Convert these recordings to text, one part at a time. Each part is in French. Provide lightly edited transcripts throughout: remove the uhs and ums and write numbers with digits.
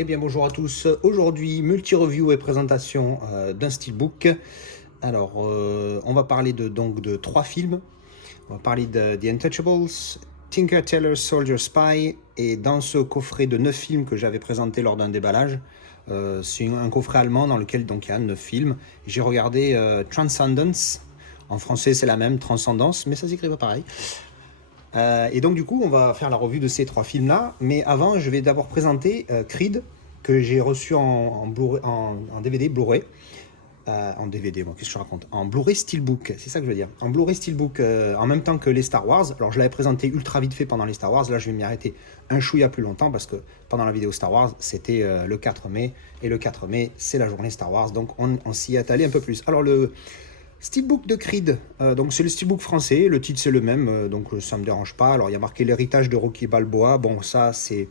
Eh bien bonjour à tous, aujourd'hui multi-review et présentation d'un steelbook. Alors on va parler donc de 3 films. On va parler de The Untouchables, Tinker Tailor Soldier Spy, et dans ce coffret de 9 films que j'avais présenté lors d'un déballage, c'est un coffret allemand dans lequel donc, il y a 9 films. J'ai regardé Transcendence, en français c'est la même, Transcendance, mais ça s'écrit pas pareil. Et donc du coup on va faire la revue de ces 3 films là, mais avant je vais d'abord présenter Creed, que j'ai reçu en DVD Blu-ray. En DVD, moi, qu'est-ce que je raconte? En Blu-ray Steelbook, c'est ça que je veux dire. En Blu-ray Steelbook, en même temps que les Star Wars. Alors, je l'avais présenté ultra vite fait pendant les Star Wars. Là, je vais m'y arrêter un chouïa plus longtemps parce que pendant la vidéo Star Wars, c'était le 4 mai. Et le 4 mai, c'est la journée Star Wars. Donc, on s'y est attelé un peu plus. Alors, le Steelbook de Creed, donc c'est le Steelbook français. Le titre, c'est le même. Donc, ça me dérange pas. Alors, il y a marqué l'héritage de Rocky Balboa. Bon, ça, c'est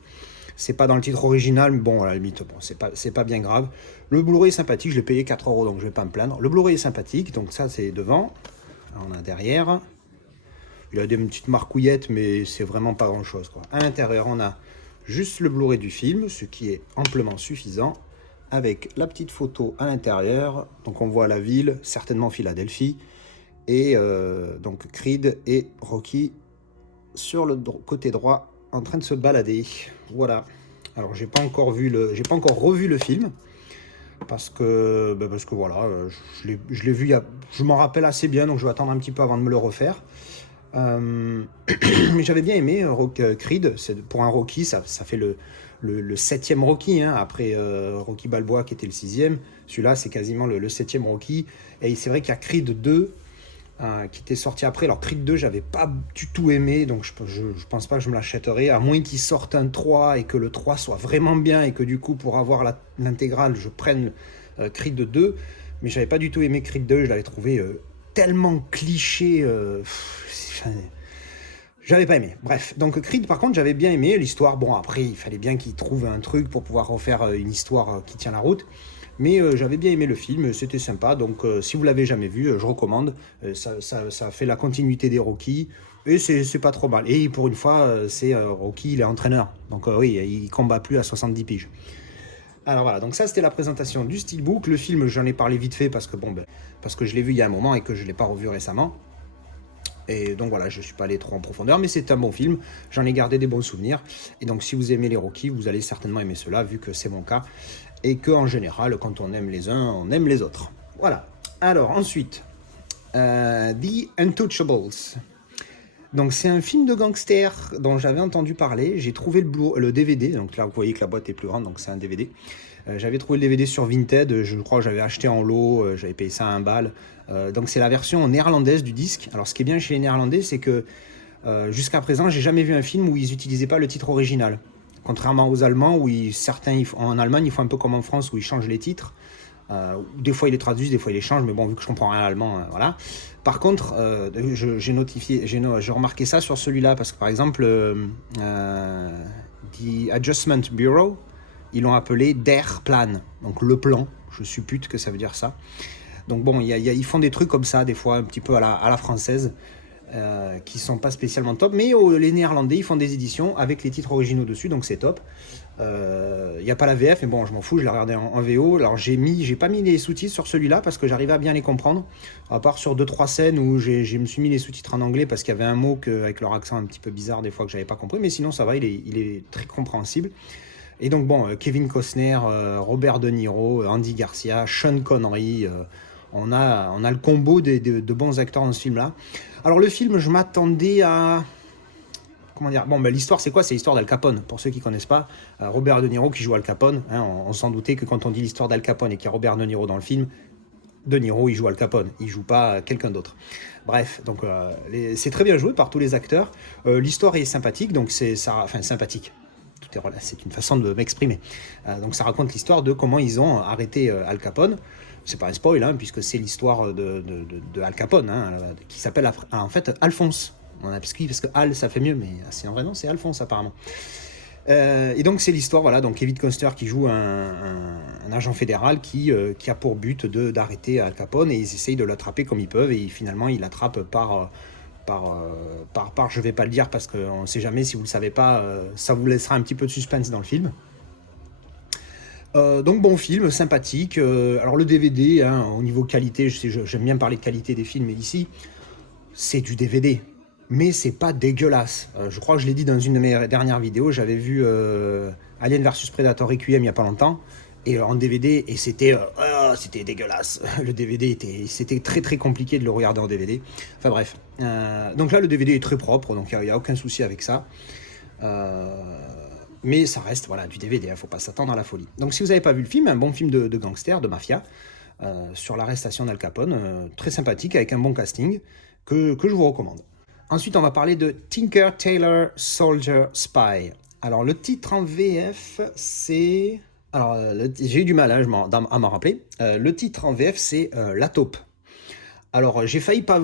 pas dans le titre original, mais bon, à la limite, bon, c'est pas bien grave. Le Blu-ray est sympathique, je l'ai payé 4 euros, donc je vais pas me plaindre. Le Blu-ray est sympathique, donc ça c'est devant. On a derrière. Il a des petites marcouillettes, mais c'est vraiment pas grand chose, quoi. À l'intérieur, on a juste le Blu-ray du film, ce qui est amplement suffisant, avec la petite photo à l'intérieur. Donc on voit la ville, certainement Philadelphie, et donc Creed et Rocky sur le côté droit en train de se balader. Voilà. Alors j'ai pas encore revu le film parce que voilà, je l'ai vu je m'en rappelle assez bien, donc je vais attendre un petit peu avant de me le refaire. Mais j'avais bien aimé Creed. Pour un Rocky, ça fait le 7e Rocky, hein, après Rocky Balboa qui était le 6e. Celui-là, c'est quasiment le 7e Rocky. Et c'est vrai qu'il y a Creed 2 qui était sorti après. Alors Creed 2, j'avais pas du tout aimé, donc je pense pas que je me l'achèterai, à moins qu'il sorte un 3 et que le 3 soit vraiment bien et que du coup, pour avoir l'intégrale, je prenne Creed 2. Mais j'avais pas du tout aimé Creed 2, je l'avais trouvé tellement cliché. J'avais pas aimé. Bref, donc Creed, par contre, j'avais bien aimé l'histoire. Bon, après, il fallait bien qu'il trouve un truc pour pouvoir refaire une histoire qui tient la route. Mais j'avais bien aimé le film, c'était sympa. Donc, si vous l'avez jamais vu, je recommande. Ça fait la continuité des Rocky. Et c'est pas trop mal. Et pour une fois, c'est Rocky, il est entraîneur. Donc, oui, il combat plus à 70 piges. Alors voilà, donc ça c'était la présentation du Steelbook. Le film, j'en ai parlé vite fait parce que, parce que je l'ai vu il y a un moment et que je ne l'ai pas revu récemment. Et donc voilà, je ne suis pas allé trop en profondeur, mais c'est un bon film. J'en ai gardé des bons souvenirs. Et donc si vous aimez les Rocky, vous allez certainement aimer cela, vu que c'est mon cas. Et qu'en général, quand on aime les uns, on aime les autres. Voilà. Alors ensuite, The Untouchables. Donc c'est un film de gangster dont j'avais entendu parler. J'ai trouvé le DVD. Donc là, vous voyez que la boîte est plus grande, donc c'est un DVD. J'avais trouvé le DVD sur Vinted, je crois que j'avais acheté en lot, j'avais payé ça à 1 balle. Donc c'est la version néerlandaise du disque. Alors ce qui est bien chez les Néerlandais, c'est que jusqu'à présent, j'ai jamais vu un film où ils n'utilisaient pas le titre original. Contrairement aux Allemands, où certains, en Allemagne, ils font un peu comme en France, où ils changent les titres. Des fois ils les traduisent, des fois ils les changent, mais bon, vu que je comprends rien à l'allemand, voilà. Par contre, j'ai remarqué ça sur celui-là, parce que par exemple, The Adjustment Bureau, ils l'ont appelé Der Plan, donc le plan. Je suppute que ça veut dire ça. Donc bon, ils font des trucs comme ça, des fois un petit peu à la française, qui sont pas spécialement top, mais les Néerlandais, ils font des éditions avec les titres originaux dessus, donc c'est top. Il n'y a pas la VF, mais bon, je m'en fous, je l'ai regardé en VO. Alors j'ai pas mis les sous-titres sur celui-là parce que j'arrivais à bien les comprendre, à part sur 2-3 scènes où je me suis mis les sous-titres en anglais parce qu'il y avait un mot avec leur accent un petit peu bizarre des fois que j'avais pas compris, mais sinon ça va, il est très compréhensible. Et donc bon, Kevin Costner, Robert De Niro, Andy Garcia, Sean Connery, on a le combo de bons acteurs dans ce film-là. Alors le film, je m'attendais à... Comment dire? Bon, l'histoire, c'est quoi? C'est l'histoire d'Al Capone. Pour ceux qui ne connaissent pas, Robert De Niro qui joue Al Capone. Hein, on s'en doutait que quand on dit l'histoire d'Al Capone et qu'il y a Robert De Niro dans le film, De Niro, il joue Al Capone. Il joue pas quelqu'un d'autre. Bref, donc c'est très bien joué par tous les acteurs. L'histoire est sympathique, donc enfin sympathique. C'est une façon de m'exprimer. Donc ça raconte l'histoire de comment ils ont arrêté Al Capone. C'est pas un spoil, hein, puisque c'est l'histoire de Al Capone, hein, qui s'appelle en fait Alphonse. On a parce que Al ça fait mieux, mais c'est en vrai non, c'est Alphonse apparemment. Et donc c'est l'histoire, voilà, donc Kevin Costner qui joue un agent fédéral qui a pour but d'arrêter Al Capone, et ils essayent de l'attraper comme ils peuvent, et finalement ils l'attrapent par je vais pas le dire parce qu'on ne sait jamais, si vous le savez pas, ça vous laissera un petit peu de suspense dans le film. Donc bon film, sympathique. Alors le DVD, hein, au niveau qualité, j'aime bien parler de qualité des films ici, c'est du DVD. Mais c'est pas dégueulasse. Je crois que je l'ai dit dans une de mes dernières vidéos, j'avais vu Alien vs Predator Requiem il y a pas longtemps, et en DVD, et c'était dégueulasse. Le DVD c'était très très compliqué de le regarder en DVD. Enfin bref. Donc là le DVD est très propre, donc il n'y a aucun souci avec ça. Mais ça reste voilà, du DVD, il ne faut pas s'attendre à la folie. Donc si vous n'avez pas vu le film, un bon film de gangster, de mafia, sur l'arrestation d'Al Capone, très sympathique, avec un bon casting, que je vous recommande. Ensuite, on va parler de Tinker Tailor Soldier Spy. Alors le titre en VF, c'est... Alors j'ai eu du mal hein, à m'en rappeler. Le titre en VF, c'est La Taupe. Alors, j'ai failli pas.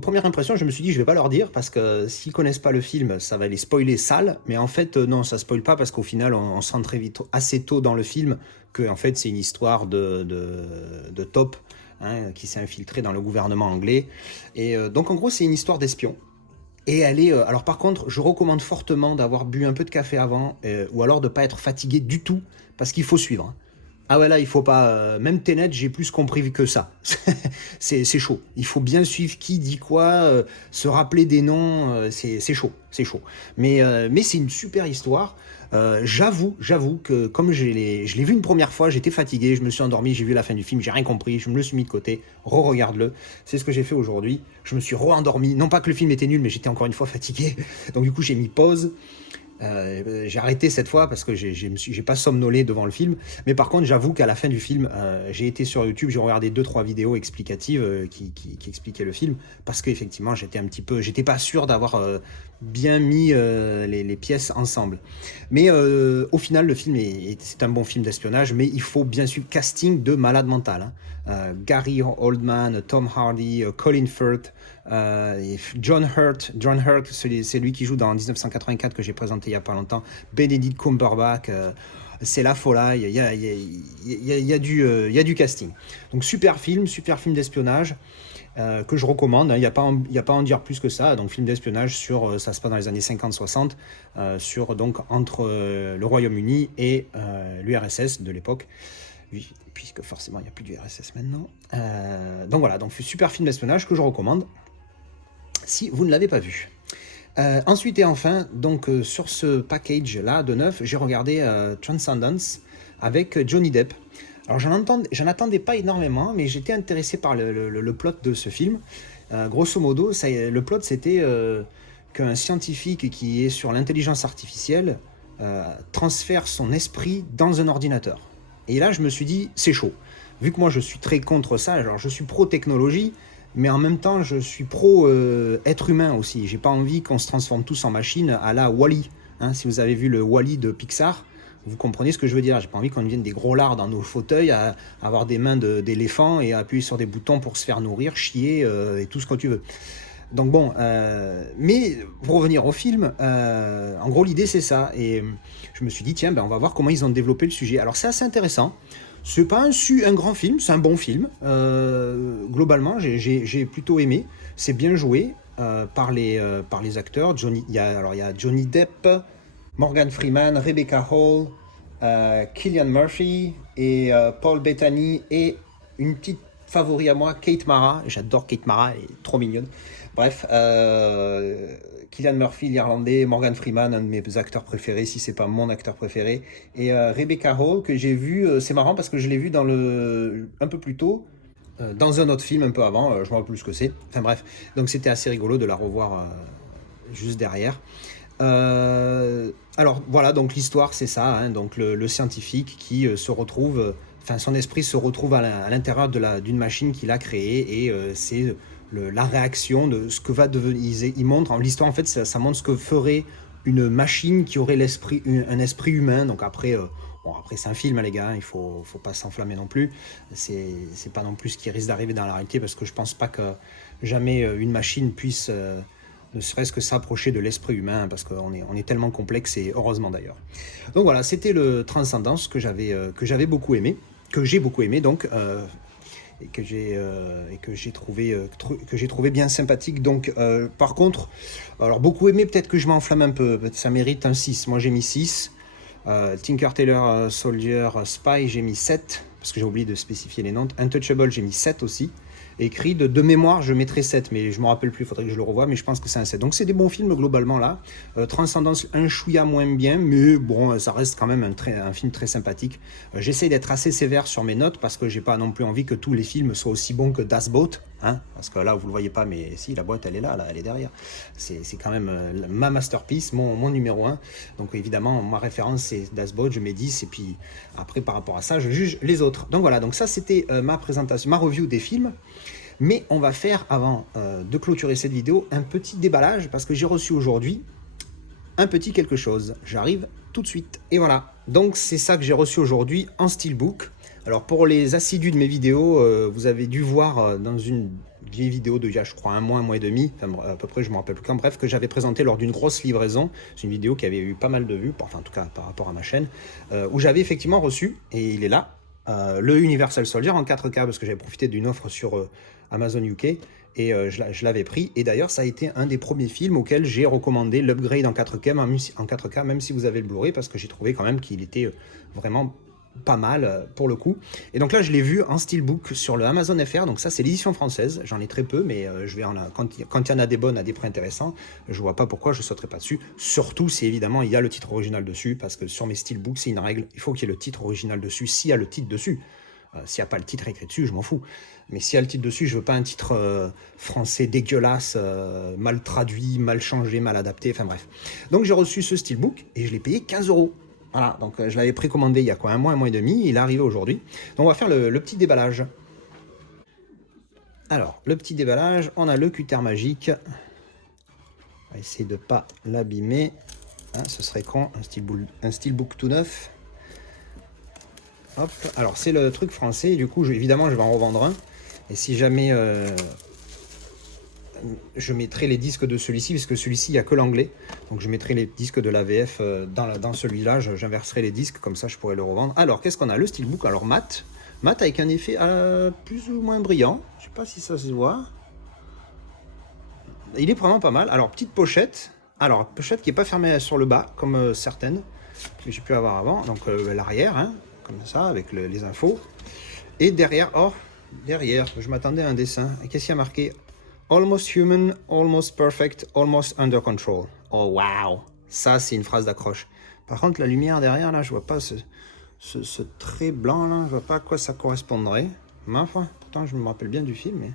Première impression, je me suis dit, je vais pas leur dire parce que s'ils connaissent pas le film, ça va les spoiler sale. Mais en fait, non, ça spoil pas parce qu'au final, on se rend très vite, assez tôt dans le film, que en fait, c'est une histoire de Top hein, qui s'est infiltré dans le gouvernement anglais. Et donc, en gros, c'est une histoire d'espion. Et elle est. Alors, par contre, je recommande fortement d'avoir bu un peu de café avant ou alors de pas être fatigué du tout parce qu'il faut suivre. Hein. Ah ouais, là, il faut pas... même Tenet, j'ai plus compris que ça. C'est chaud. Il faut bien suivre qui dit quoi, se rappeler des noms, c'est chaud, c'est chaud. Mais c'est une super histoire. J'avoue que comme je l'ai vu une première fois, j'étais fatigué, je me suis endormi, j'ai vu la fin du film, j'ai rien compris, je me le suis mis de côté, re-regarde-le. C'est ce que j'ai fait aujourd'hui. Je me suis re-endormi. Non pas que le film était nul, mais j'étais encore une fois fatigué. Donc du coup, j'ai mis pause. J'ai arrêté cette fois parce que j'ai pas somnolé devant le film, mais par contre j'avoue qu'à la fin du film j'ai été sur YouTube, j'ai regardé 2-3 vidéos explicatives qui expliquaient le film parce qu'effectivement j'étais pas sûr d'avoir bien mis les pièces ensemble, mais au final le film c'est un bon film d'espionnage, mais il faut bien suivre casting de malade mental hein. Gary Oldman, Tom Hardy, Colin Firth, John Hurt, c'est lui qui joue dans 1984 que j'ai présenté il n'y a pas longtemps, Benedict Cumberbatch, c'est la folie, il y a du casting. Donc super film d'espionnage que je recommande, il n'y a pas à en dire plus que ça, donc film d'espionnage ça se passe dans les années 50-60, donc entre le Royaume-Uni et l'URSS de l'époque, puisque forcément il n'y a plus d'URSS maintenant. Donc voilà, donc super film d'espionnage que je recommande si vous ne l'avez pas vu. Ensuite et enfin, donc sur ce package-là de neuf, j'ai regardé Transcendence avec Johnny Depp. Alors j'en attendais pas énormément, mais j'étais intéressé par le plot de ce film. Grosso modo, le plot c'était qu'un scientifique qui est sur l'intelligence artificielle transfère son esprit dans un ordinateur. Et là je me suis dit, c'est chaud. Vu que moi je suis très contre ça, alors je suis pro-technologie, mais en même temps je suis pro être humain aussi. J'ai pas envie qu'on se transforme tous en machine à la Wall-E. Hein, si vous avez vu le Wall-E de Pixar, vous comprenez ce que je veux dire. J'ai pas envie qu'on devienne des gros lards dans nos fauteuils, à avoir des mains d'éléphant et à appuyer sur des boutons pour se faire nourrir, chier et tout ce que tu veux. Donc bon, mais pour revenir au film, en gros l'idée c'est ça. Et je me suis dit tiens, on va voir comment ils ont développé le sujet. Alors c'est assez intéressant. C'est pas un grand film, c'est un bon film. Globalement, j'ai plutôt aimé. C'est bien joué par les acteurs. Il y a Johnny Depp, Morgan Freeman, Rebecca Hall, Cillian Murphy et Paul Bettany et une petite favori à moi, Kate Mara. J'adore Kate Mara, elle est trop mignonne. Bref, Cillian Murphy, l'Irlandais, Morgan Freeman, un de mes acteurs préférés, si c'est pas mon acteur préféré, et Rebecca Hall, que j'ai vu, c'est marrant parce que je l'ai vu un peu plus tôt, dans un autre film un peu avant, je ne me rappelle plus ce que c'est, enfin bref, donc c'était assez rigolo de la revoir juste derrière. Alors voilà, donc l'histoire c'est ça, hein, donc le scientifique qui se retrouve, son esprit se retrouve à l'intérieur d'une machine qu'il a créée, et c'est la réaction de ce que va devenir. Il montre, l'histoire en fait ça montre ce que ferait une machine qui aurait un esprit humain. Donc après, après c'est un film hein, les gars, il faut pas s'enflammer non plus. C'est pas non plus ce qui risque d'arriver dans la réalité, parce que je pense pas que jamais une machine puisse ne serait-ce que s'approcher de l'esprit humain, parce qu'on est tellement complexe, et heureusement d'ailleurs. Donc voilà, c'était le Transcendence que j'avais beaucoup aimé, que j'ai beaucoup aimé donc, et que j'ai trouvé bien sympathique. Donc par contre, alors beaucoup aimé, peut-être que je m'enflamme un peu, ça mérite un 6. Moi j'ai mis 6. Tinker Tailor Soldier Spy, j'ai mis 7, parce que j'ai oublié de spécifier les noms. Untouchable, j'ai mis 7 aussi. Écrit de mémoire, je mettrais 7, mais je me rappelle plus, il faudrait que je le revoie, mais je pense que c'est un 7. Donc c'est des bons films globalement là. Transcendance, un chouïa moins bien, mais bon, ça reste quand même un film très sympathique. J'essaye d'être assez sévère sur mes notes, parce que j'ai pas non plus envie que tous les films soient aussi bons que Das Boot, hein, parce que là, vous le voyez pas, mais si, la boîte, elle est là, elle est derrière. C'est quand même ma masterpiece, mon numéro 1. Donc évidemment, ma référence, c'est Das Boot, je mets 10, et puis après, par rapport à ça, je juge les autres. Donc voilà, donc ça, c'était ma présentation, ma review des films. Mais on va faire, avant de clôturer cette vidéo, un petit déballage, parce que j'ai reçu aujourd'hui un petit quelque chose. J'arrive tout de suite. Et voilà, donc c'est ça que j'ai reçu aujourd'hui en steelbook. Alors pour les assidus de mes vidéos, vous avez dû voir dans une vieille vidéo de il y a, je crois, un mois et demi, enfin à peu près, je me rappelle plus quand, bref, que j'avais présenté lors d'une grosse livraison. C'est une vidéo qui avait eu pas mal de vues, enfin en tout cas par rapport à ma chaîne, où j'avais effectivement reçu, et il est là, le Universal Soldier en 4K, parce que j'avais profité d'une offre sur Amazon UK, et je l'avais pris. Et d'ailleurs, ça a été un des premiers films auxquels j'ai recommandé l'upgrade en 4K, même si vous avez le Blu-ray, parce que j'ai trouvé quand même qu'il était vraiment pas mal pour le coup. Et donc là, je l'ai vu en steelbook sur le Amazon FR, donc ça c'est l'édition française, j'en ai très peu, mais je vais quand il y en a des bonnes à des prix intéressants, je vois pas pourquoi je sauterai pas dessus, surtout si évidemment il y a le titre original dessus, parce que sur mes steelbooks c'est une règle, il faut qu'il y ait le titre original dessus, s'il y a le titre dessus. S'il n'y a pas le titre écrit dessus, je m'en fous. Mais s'il y a le titre dessus, je veux pas un titre français dégueulasse, mal traduit, mal changé, mal adapté, enfin bref. Donc j'ai reçu ce steelbook et je l'ai payé 15 €. Voilà, donc je l'avais précommandé il y a quoi, un mois et demi, il est arrivé aujourd'hui. Donc on va faire le petit déballage. Alors, le petit déballage, on a le cutter magique. On va essayer de ne pas l'abîmer. Hein, ce serait con, un steelbook tout neuf. Hop, alors c'est le truc français, du coup évidemment je vais en revendre un. Et si jamais je mettrai les disques de celui-ci, parce que celui-ci il n'y a que l'anglais, donc je mettrai les disques de la VF dans celui-là, j'inverserai les disques, comme ça je pourrais le revendre. Alors qu'est-ce qu'on a? Le steelbook, alors mat avec un effet plus ou moins brillant, je sais pas si ça se voit. Il est vraiment pas mal. Alors petite pochette, alors pochette qui n'est pas fermée sur le bas comme certaines que j'ai pu avoir avant, donc l'arrière, hein, comme ça avec les infos. Et derrière, derrière, je m'attendais à un dessin. Et qu'est-ce qu'il y a marqué? Almost human, almost perfect, almost under control. Oh wow, ça c'est une phrase d'accroche. Par contre la lumière derrière là, je vois pas ce trait blanc là, je vois pas à quoi ça correspondrait. Mais enfin, pourtant je me rappelle bien du film. Mais...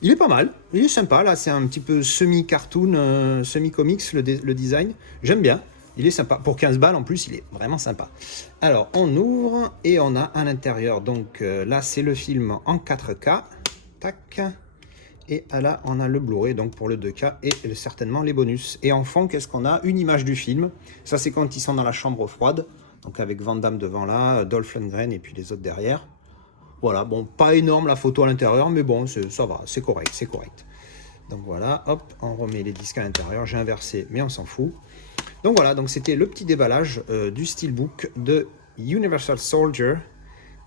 il est pas mal, il est sympa là, c'est un petit peu semi-cartoon, semi-comics le design. J'aime bien. Il est sympa. Pour 15 balles en plus, il est vraiment sympa. Alors, on ouvre et on a à l'intérieur. Donc là, c'est le film en 4K. Tac. Et là, on a le Blu-ray donc pour le 2K et certainement les bonus. Et en fond, qu'est-ce qu'on a? Une image du film. Ça, c'est quand ils sont dans la chambre froide. Donc avec Van Damme devant là, Dolph Lundgren et puis les autres derrière. Voilà, bon, pas énorme la photo à l'intérieur, mais bon, ça va, c'est correct, c'est correct. Donc voilà, hop, on remet les disques à l'intérieur. J'ai inversé, mais on s'en fout. Donc voilà, donc c'était le petit déballage du steelbook de Universal Soldier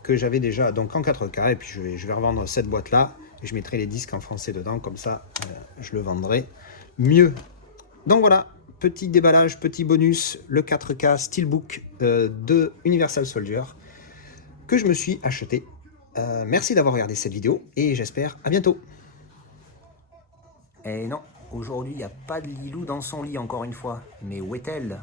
que j'avais déjà donc en 4K, et puis je vais revendre cette boîte là et je mettrai les disques en français dedans, comme ça je le vendrai mieux. Donc voilà, petit déballage, petit bonus, le 4K steelbook de Universal Soldier que je me suis acheté. Merci d'avoir regardé cette vidéo et j'espère à bientôt. Et non, aujourd'hui il n'y a pas de Lilou dans son lit encore une fois, mais où est-elle?